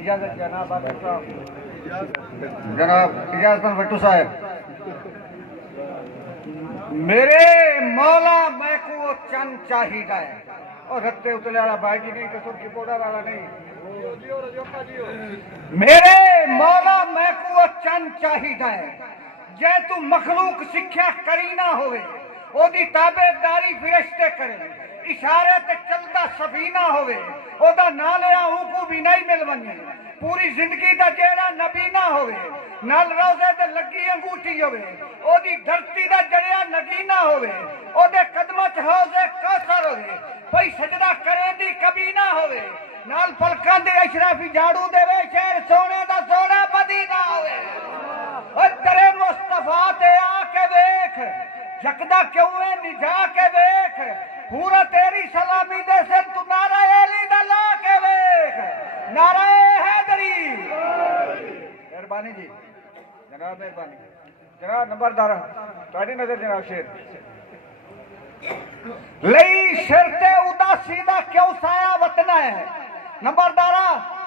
इजाजत जनाब जनाब इजाजत भट्टू साहब। मेरे मौला मैं को चंद चाहिदा है और रत्ते उतले वाला भाई जी नहीं कसुर की पोड़ा वाला नहीं। मेरे मौला मैं को चंद चाहिदा है जे तू मखलूक सिक्ख्या करी ना होवे ओदी ताबेदारी फिरिश्ते करे इशारे ते चलदा सफीना होवे ओदा ना लिया ऊको भी नहीं मिलवनी पूरी जिंदगी दा जेड़ा नबी ना होवे नाल रोज़े ते लगी अंगूठी होवे ओदी धरती दा जड़िया नगीना होवे ओदे कदमां च हौज़े कौसर होवे कोई सजदा करे दी कभी ना होवे नाल पलकां दे अशराफी झाड़ू देवे शहर सोने दा सोना बदी ना होवे ओ तेरे मुस्तफा ते आके देख जकदा क्यों है निजा के देख पूरा तेरी सलामी दे से तू नारा अली दा ला के देख नारा हैदरी। मेहरबानी जी जनाब मेहरबानी जनाब नंबरदार ताड़ी नजर जनाब शेर लई सिर ते उदासी दा क्यों साया वतना है नंबरदारा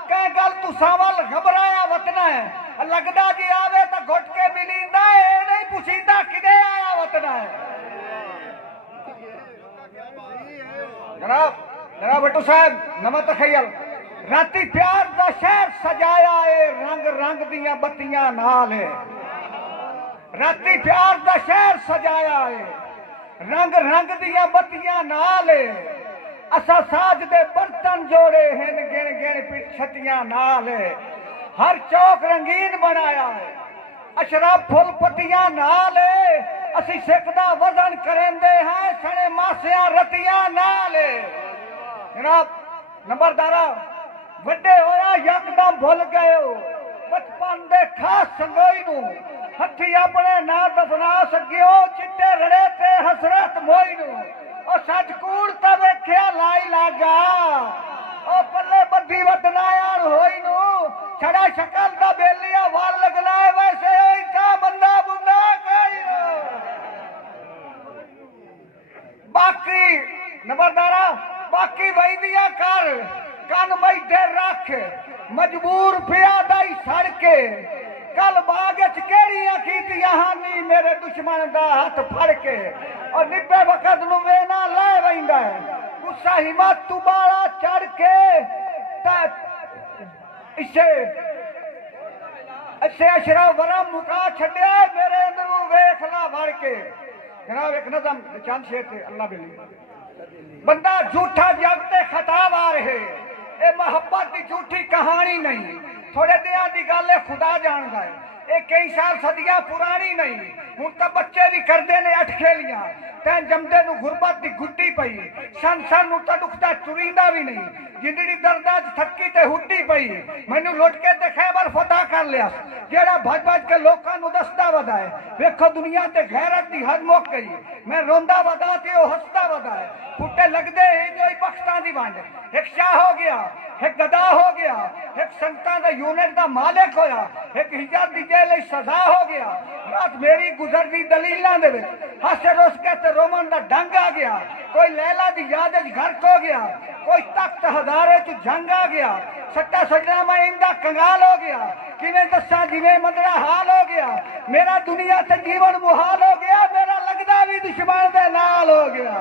कह गल तू सावल घबराया वतना है लगदा जी आवे तो घुट के मिलींदा है नहीं पुछींदा किदे आया वतना है। जनाब जनाब भट्टू साहब नमत तखयल राती प्यार दा शहर सजाया है रंग रंग दियां बत्तियां नाल है राती प्यार दा शहर सजाया है रंग रंग दियां बत्तियां नाल है असा साज दे बर्तन जोड़े हैं गिन गिन छतियां नाल है हर चौक रंगीन बनाया है अशराब फुल पत्तियां नाल है असी सिख दा वजन करेंदे हैं सने मासियां रतियां नाल है। जनाब नंबरदारा वड्डे होया यकदम भुल गए हो बचपन दे खास संगोई नू हथी अपने ना दफना सकियो चिट्टे रड़े ते हसरत मोई नू ओ सच कूड़ ता वेख्या लाई लागा ओ पल्ले बद्धी वदनायार होई नू छड़ा शकल दा बेलिया वाल लगना है वैसे इतना बंदा बुंदा कोई बाकी नंबरदारा बाकी वैदिया कर कन बैठे रख मजबूर पिया दाई सड़के कल बाग केड़ियां कीतियां हानी मेरे दुश्मन दा हाथ फड़ के और निब्बे वक्त नू वेना लै वैंदा है गुस्सा हिम्मत तू बाला चढ़ के इसे अच्छे अशरा वरम मुका छड्या मेरे अंदर वेख ला भर के। जनाब एक नज़म चंद शेर थे अल्लाह बिल्ली बंदा झूठा जगते खताब आ रहे ए मोहब्बत की झूठी कहानी नहीं थोड़े दिया की गल है खुदा जानता है ये कई साल सदियां पुरानी नहीं हूं तो बच्चे भी करते ने अठ खेलियां तैन जमदे नू गुरबत की गुड्डी पई सन सन नू तो दुखता चुरींदा भी नहीं जिंदड़ी दर्दा च थक्की ते हुड्डी पई मैनू लुट के ते खैबर फतह कर लिया जेड़ा भज भज के लोकां नू दसदा वदा है वेखो दुनिया ते गैरत दी हद मुक गई मैं रोंदा वदा ते ओ हसदा वदा है फुटे लगदे जो बख्तां दी वंड एक शाह हो गया एक गदा हो गया एक संगतां दा यूनिट दा मालिक होया एक हिजर दी जेल सजा हो गया रात मेरी गुजरदी दलीलां दे विच हासे रोस के ते रोमन दा ढंग आ गया कोई लैला दी याद च गर्क हो गया कोई तख्त हजारे च जंग आ गया सट्टा सजना मैं इंदा कंगाल हो गया किवें दस्सां जिवें मंदरा हाल हो गया मेरा दुनिया ते जीवन मुहाल हो गया मेरा लगदा भी दुश्मन दे नाल हो गया।